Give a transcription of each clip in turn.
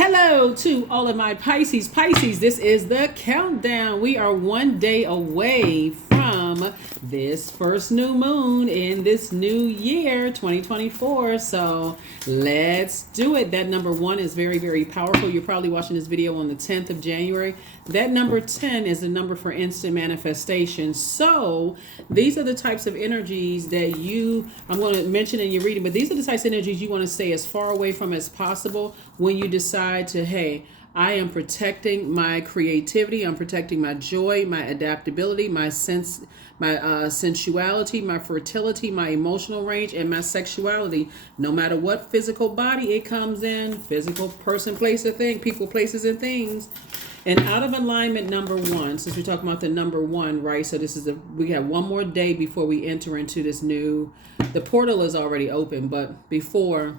Hello to all of my Pisces. Pisces, this is the countdown. We are one day away from this first new moon in this new year, 2024. So let's do it. That number 1 is very, very powerful. You're probably watching this video on the 10th of January. That number 10 is the number for instant manifestation. So these are the types of energies that I'm going to mention in your reading, but these are the types of energies you want to stay as far away from as possible when you decide to, hey, I am protecting my creativity. I'm protecting my joy, my adaptability, my sensuality, my fertility, my emotional range, and my sexuality. No matter what physical body it comes in, physical person, place, or thing, people, places, and things. And out of alignment number 1, since we're talking about the number 1, right? So we have one more day before we enter into this new, the portal is already open, but before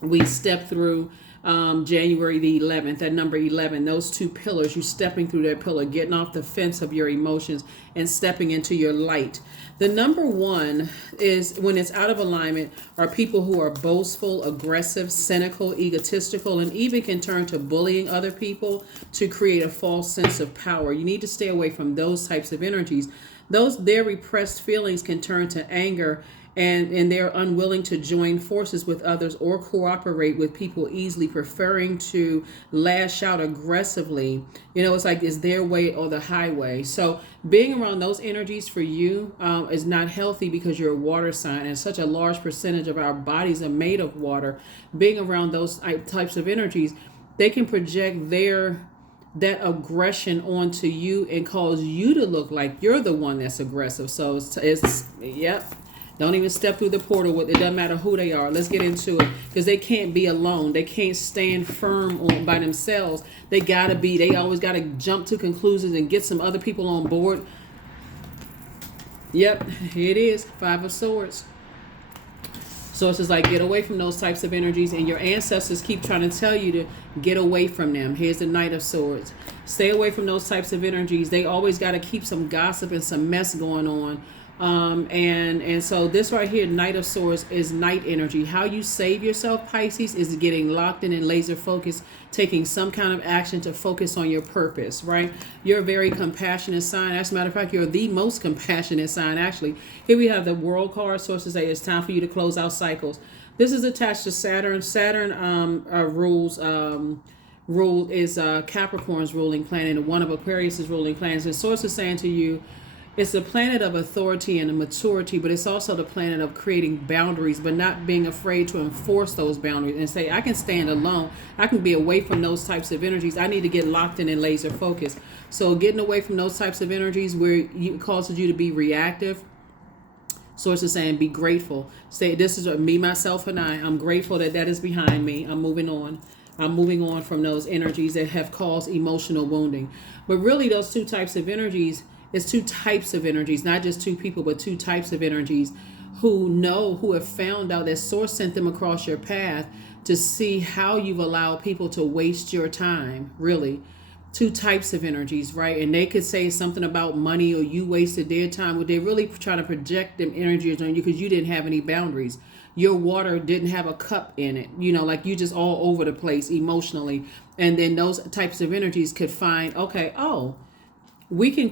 we step through January the 11th, at number 11, those 2 pillars, you stepping through that pillar, getting off the fence of your emotions and stepping into your light. The number 1 is, when it's out of alignment, are people who are boastful, aggressive, cynical, egotistical, and even can turn to bullying other people to create a false sense of power. You need to stay away from those types of energies. Their repressed feelings can turn to anger, and they're unwilling to join forces with others or cooperate with people easily, preferring to lash out aggressively. It's like it's their way or the highway. So being around those energies for you is not healthy, because you're a water sign, and such a large percentage of our bodies are made of water. Being around those types of energies, they can project that aggression onto you and cause you to look like you're the one that's aggressive. So yep. Don't even step through the portal with it. Doesn't matter who they are. Let's get into it, because they can't be alone. They can't stand firm by themselves. They always gotta jump to conclusions and get some other people on board. Yep, here it is, 5 of Swords. So it's just like, get away from those types of energies, and your ancestors keep trying to tell you to get away from them. Here's the Knight of Swords. Stay away from those types of energies. They always got to keep some gossip and some mess going on. And so this right here, Knight of Swords, is night energy. How you save yourself, Pisces, is getting locked in and laser focused, taking some kind of action to focus on your purpose, right? You're a very compassionate sign. As a matter of fact, you're the most compassionate sign, actually. Here we have the World card. Sources say it's time for you to close out cycles. This is attached to Saturn. Saturn rule is Capricorn's ruling planet, and one of Aquarius's ruling planets. And sources saying to you, it's the planet of authority and maturity, but it's also the planet of creating boundaries, but not being afraid to enforce those boundaries and say, I can stand alone. I can be away from those types of energies. I need to get locked in and laser focused. So getting away from those types of energies where it causes you to be reactive. Sources saying, be grateful. Say, this is me, myself, and I'm grateful that is behind me. I'm moving on. I'm moving on from those energies that have caused emotional wounding. But really, those 2 types of energies, it's 2 types of energies, not just 2 people, but 2 types of energies who have found out that Source sent them across your path to see how you've allowed people to waste your time, really. 2 types of energies, right? And they could say something about money, or you wasted their time. But they're really trying to project them energies on you because you didn't have any boundaries. Your water didn't have a cup in it, like you just all over the place emotionally. And then those types of energies could find, okay, we can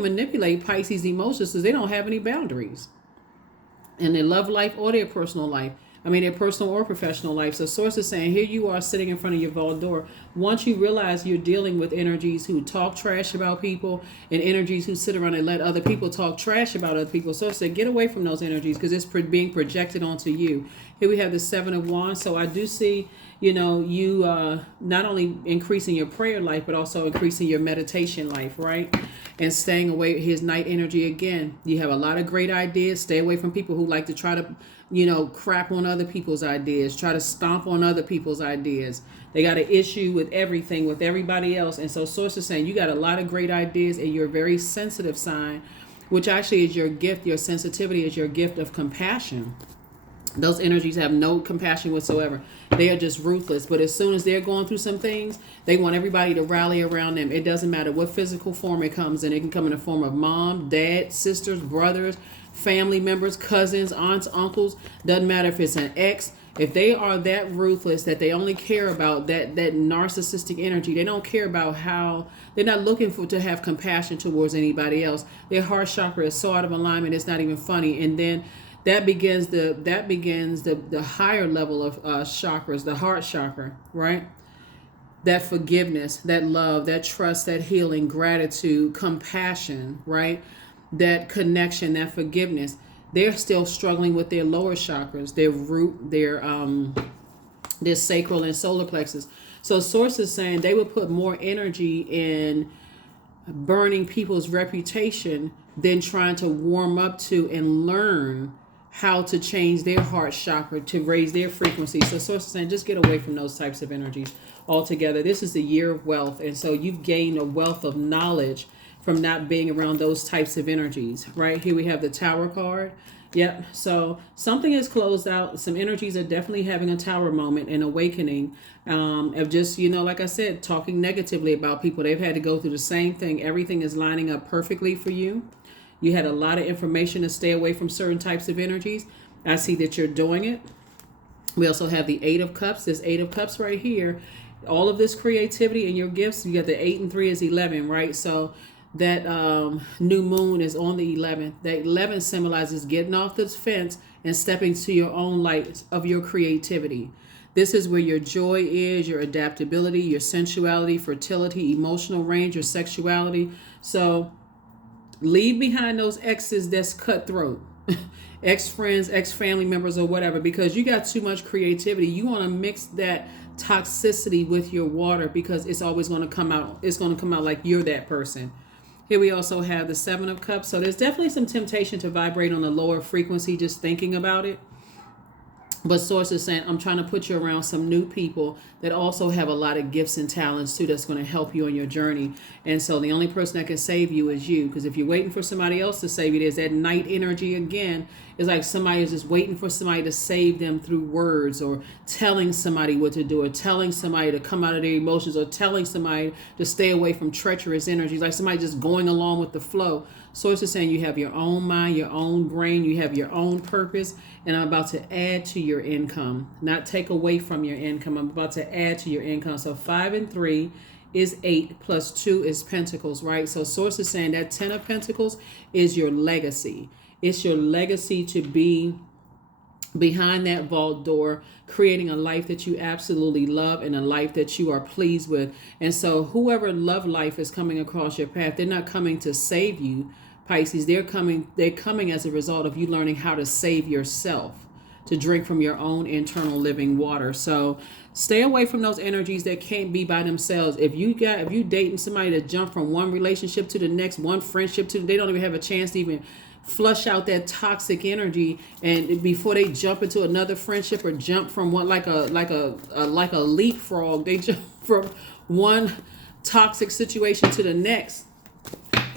manipulate Pisces emotions because they don't have any boundaries in their love life or their personal life. Their personal or professional life. So Source is saying, here you are sitting in front of your vault door. Once you realize you're dealing with energies who talk trash about people, and energies who sit around and let other people talk trash about other people. Source said, get away from those energies because it's being projected onto you. Here we have the 7 of Wands. So I do see, you not only increasing your prayer life, but also increasing your meditation life, right? And staying away. Here's night energy again. You have a lot of great ideas. Stay away from people who like to try to, crap on other people's ideas, try to stomp on other people's ideas. They got an issue with everything, with everybody else. And so Source is saying, you got a lot of great ideas, and you're a very sensitive sign, which actually is your gift. Your sensitivity is your gift of compassion. Those energies have no compassion whatsoever. They are just ruthless. But as soon as they're going through some things, they want everybody to rally around them. It doesn't matter what physical form it comes in. It can come in the form of mom, dad, sisters, brothers, family members, cousins, aunts, uncles. Doesn't matter if it's an ex. If they are that ruthless that they only care about that narcissistic energy, they don't care about how, they're not looking for to have compassion towards anybody else. Their heart chakra is so out of alignment, it's not even funny. And then that begins the higher level of chakras, the heart chakra, right? That forgiveness, that love, that trust, that healing, gratitude, compassion, right? That connection, that forgiveness. They're still struggling with their lower chakras, their root, their sacral and solar plexus. So source is saying they would put more energy in burning people's reputation than trying to warm up to and learn how to change their heart chakra to raise their frequency. So source is saying just get away from those types of energies altogether. This is the year of wealth, and so you've gained a wealth of knowledge from not being around those types of energies. Right here we have the Tower card. Yep. So something is closed out. Some energies are definitely having a tower moment and awakening of just, like I said, talking negatively about people. They've had to go through the same thing. Everything is lining up perfectly for you. You had a lot of information to stay away from certain types of energies. I see that you're doing it. We also have the Eight of Cups. This Eight of Cups right here. All of this creativity and your gifts. You got the 8 and 3 is 11, right? So that new moon is on the 11th. That 11 symbolizes getting off the fence and stepping to your own light of your creativity. This is where your joy is, your adaptability, your sensuality, fertility, emotional range, your sexuality. So leave behind those exes that's cutthroat, ex-friends, ex-family members or whatever, because you got too much creativity. You want to mix that toxicity with your water because it's always going to come out. It's going to come out like you're that person. Here we also have the Seven of Cups. So there's definitely some temptation to vibrate on a lower frequency just thinking about it. But source is saying, I'm trying to put you around some new people that also have a lot of gifts and talents too that's going to help you on your journey. And so the only person that can save you is you. Because if you're waiting for somebody else to save you, there's that night energy again. It's like somebody is just waiting for somebody to save them through words or telling somebody what to do or telling somebody to come out of their emotions or telling somebody to stay away from treacherous energies. Like somebody just going along with the flow. Source is saying you have your own mind, your own brain, you have your own purpose, and I'm about to add to your income, not take away from your income. I'm about to add to your income. So 5 and 3 is 8 plus 2 is Pentacles, right? So source is saying that 10 of Pentacles is your legacy. It's your legacy to be behind that vault door, creating a life that you absolutely love and a life that you are pleased with. And so whoever love life is coming across your path, they're not coming to save you, Pisces. They're coming as a result of you learning how to save yourself, to drink from your own internal living water. So stay away from those energies that can't be by themselves. If you dating somebody that jump from one relationship to the next, one friendship to, they don't even have a chance to even flush out that toxic energy, and before they jump into another friendship or jump from one like a leapfrog, they jump from one toxic situation to the next.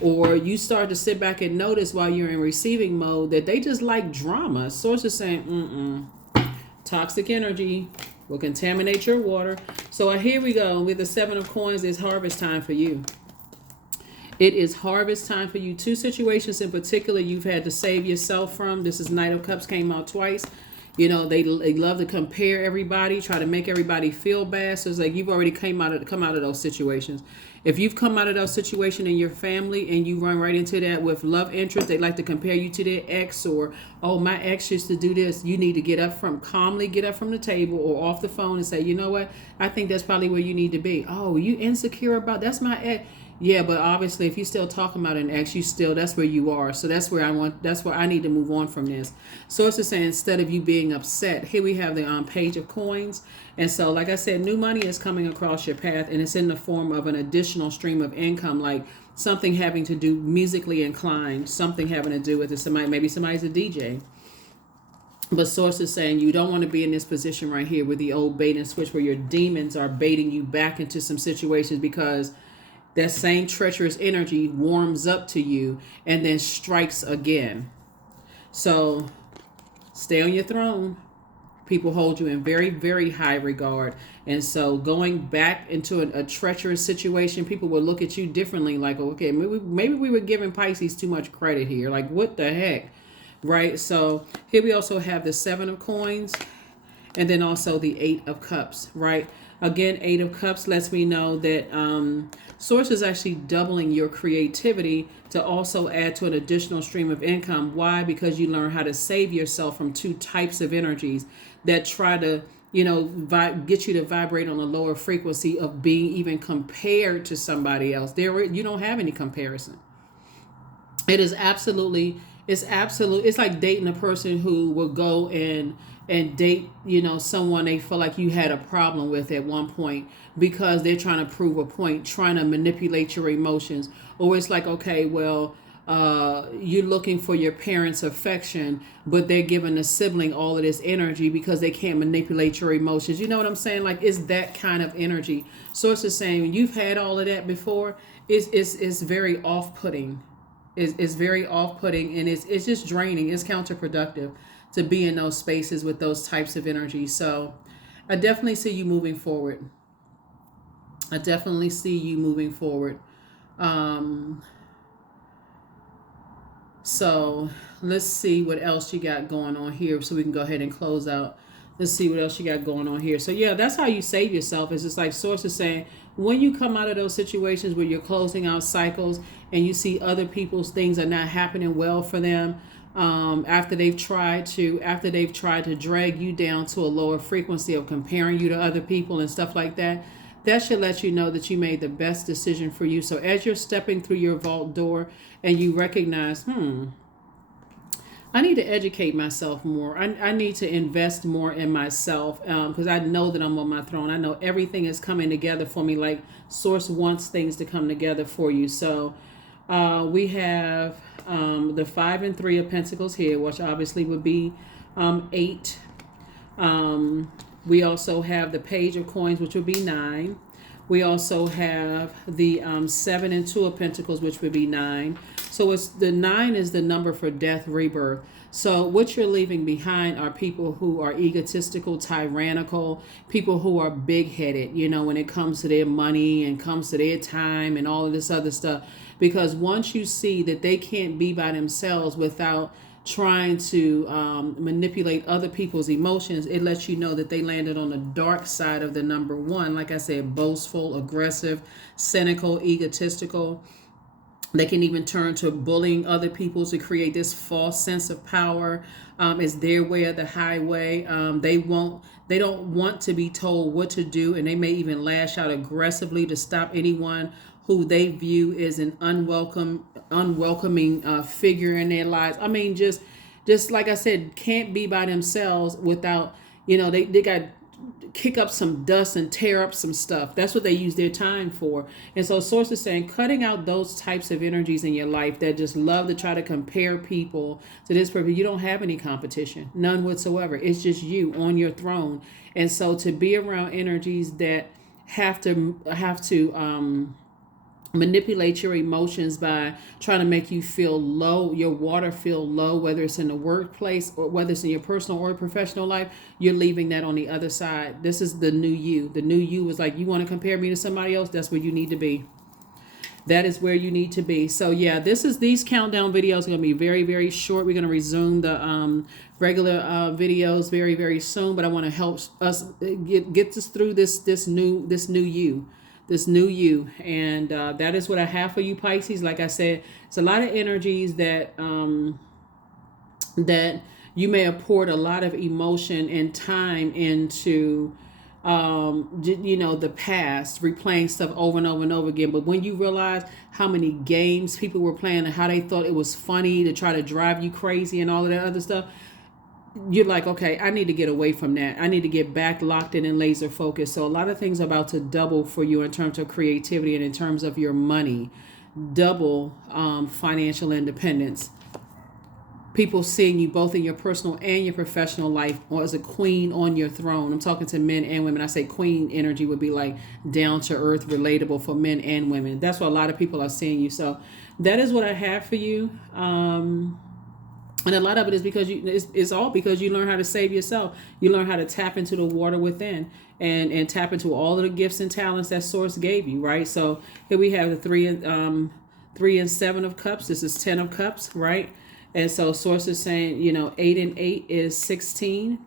Or you start to sit back and notice while you're in receiving mode that they just like drama. Source is saying, toxic energy will contaminate your water. So here we go with the 7 of Coins. It's harvest time for you. It is harvest time for you. 2 situations in particular you've had to save yourself from. This is Knight of Cups, came out twice. They love to compare everybody, try to make everybody feel bad. So it's like you've already come out of those situations. If you've come out of those situations in your family and you run right into that with love interest, they like to compare you to their ex or, oh, my ex used to do this. You need to calmly get up from the table or off the phone and say, you know what? I think that's probably where you need to be. Oh, you insecure about, that's my ex. Yeah, but obviously if you're still talking about an ex, that's where you are. So that's where I need to move on from this. So it's just saying, instead of you being upset, here we have the Page of Coins. And so, like I said, new money is coming across your path, and it's in the form of an additional stream of income, like something having to do musically inclined, something having to do with it. Maybe somebody's a DJ. But source is saying you don't want to be in this position right here with the old bait and switch where your demons are baiting you back into some situations, because that same treacherous energy warms up to you and then strikes again. So stay on your throne. People hold you in very, very high regard. And so going back into a treacherous situation, people will look at you differently. Like, okay, maybe we were giving Pisces too much credit here. Like, what the heck? Right? So here we also have the 7 of Coins. And then also the Eight of Cups, right? Again, Eight of Cups lets me know that Source is actually doubling your creativity to also add to an additional stream of income. Why? Because you learn how to save yourself from two types of energies that try to, get you to vibrate on a lower frequency of being even compared to somebody else. You don't have any comparison. It is absolutely, it's like dating a person who will go and date, someone they feel like you had a problem with at one point because they're trying to prove a point, trying to manipulate your emotions. Or it's like, okay, well, you're looking for your parents' affection, but they're giving a sibling all of this energy because they can't manipulate your emotions. You know what I'm saying? Like, it's that kind of energy. Source is saying you've had all of that before. It's very off-putting. It's very off-putting, and it's just draining. It's counterproductive to be in those spaces with those types of energy. So I definitely see you moving forward. I definitely see you moving forward. So let's see what else you got going on here so we can go ahead and close out. Let's see what else you got going on here. So yeah, that's how you save yourself. It's just like Source is saying, when you come out of those situations where you're closing out cycles and you see other people's things are not happening well for them, after they've tried to drag you down to a lower frequency of comparing you to other people and stuff like that, that should let you know that you made the best decision for you. So as you're stepping through your vault door and you recognize, I need to educate myself more. I need to invest more in myself because I know that I'm on my throne. I know everything is coming together for me like Source wants things to come together for you. So we have the 5 and 3 of Pentacles here, which obviously would be 8. We also have the Page of Coins, which would be 9. We also have the 7 and 2 of Pentacles, which would be 9. So it's the 9 is the number for death, rebirth. So what you're leaving behind are people who are egotistical, tyrannical, people who are big-headed, when it comes to their money and comes to their time and all of this other stuff. Because once you see that they can't be by themselves without trying to manipulate other people's emotions, it lets you know that they landed on the dark side of the number 1. Like I said, boastful, aggressive, cynical, egotistical. They can even turn to bullying other people to create this false sense of power. It's their way or the highway. They don't want to be told what to do, and they may even lash out aggressively to stop anyone who they view as an unwelcoming figure in their lives. I mean, just like I said, can't be by themselves without, they got kick up some dust and tear up some stuff. That's what they use their time for. And so Source is saying, cutting out those types of energies in your life that just love to try to compare people to this person. You don't have any competition, none whatsoever. It's just you on your throne. And so to be around energies that have to manipulate your emotions by trying to make you feel low, your water feel low, whether it's in the workplace or whether it's in your personal or professional life, you're leaving that on the other side. This is the new you. The new you is like, you want to compare me to somebody else? That's where you need to be. That is where you need to be. So yeah, these countdown videos are going to be very, very short. We're going to resume the regular videos very, very soon, but I want to help us get us through this new you. And that is what I have for you, Pisces. Like I said, it's a lot of energies that that you may have poured a lot of emotion and time into the past, replaying stuff over and over and over again. But when you realize how many games people were playing and how they thought it was funny to try to drive you crazy and all of that other stuff, you're like, okay, I need to get away from that. I need to get back locked in and laser focused. So a lot of things are about to double for you in terms of creativity and in terms of your money. Double financial independence. People seeing you both in your personal and your professional life or as a queen on your throne. I'm talking to men and women. I say queen energy would be like down to earth, relatable for men and women. That's what a lot of people are seeing you. So that is what I have for you. And a lot of it is because it's all because you learn how to save yourself. You learn how to tap into the water within and tap into all of the gifts and talents that Source gave you, right? So here we have the 3 and 7 of cups. This is 10 of cups, right? And so Source is saying, 8 and 8 is 16.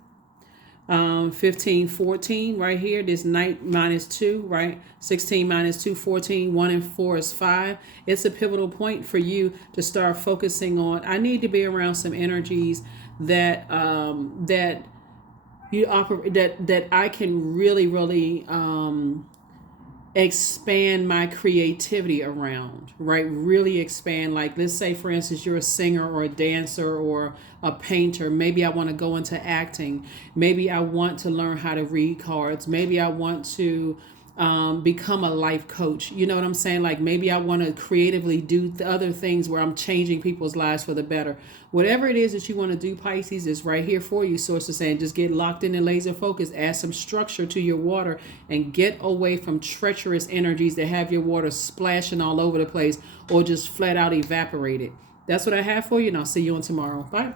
15, 14 right here. This night -2, right? 16 -2, 14, 1 and 4 is 5. It's a pivotal point for you to start focusing on. I need to be around some energies that that you operate, that I can really expand my creativity around, right? Really expand. Like, let's say, for instance, you're a singer or a dancer or a painter. Maybe I want to go into acting. Maybe I want to learn how to read cards. Maybe I want to become a life coach. You know what I'm saying? Like, maybe I want to creatively do other things where I'm changing people's lives for the better. Whatever it is that you want to do, Pisces, is right here for you. Source is saying, just get locked in and laser focused. Add some structure to your water and get away from treacherous energies that have your water splashing all over the place or just flat out evaporated. That's what I have for you, and I'll see you on tomorrow. Bye.